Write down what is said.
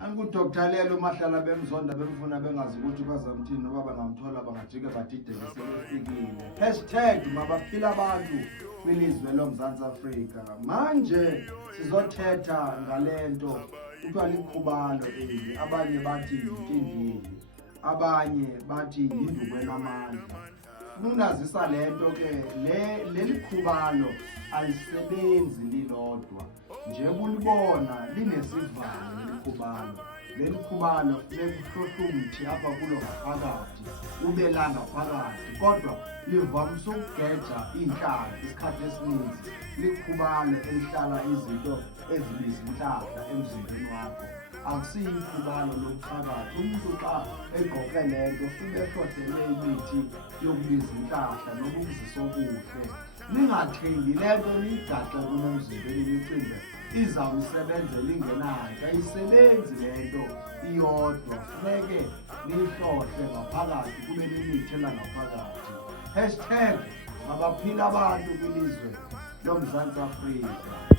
Angudoktar Lelo mahlala bemzonda bemfuna bengazi ukuthi bazamthini noba bangamthola bangajike badideke sebefikile. #mabaphila abantu kwilizwe loMzantsi Afrika. Manje sizothetha ngalento kuthiwa likhubalo eli. Abanye bathi yintindili, abanye bathi yinduku enamandla. Unazisa lento ke leli khubalo alisebenzi lilodwa. Nje bulibona linesivalo lelikhubalo. Lelikhubalo funeka umthi apha kulo ngaphakathi ube la ngaphakathi, kodwa livamise ukugeja iintlanga isikhathi esininzi. Likhubalo elihlala izinto ezibiza intlahla emzimbeni wakho. Akusiyo ikhubalo lobuthakathi. Umuntu xa egqoke lento ufike ehlohlele imithi yokubiza intlahla nokuzisa okuhle. Ningathengi lento niyigaxe kunomzimbeni nicinge izawusebenzela ingenayo. Ayisebenzi lento iyodwa, funeke niyihlohle ngaphakathi kube nemithi elangaphakathi. #mabaphila abantu kwilizwe loMzantsi Afrika.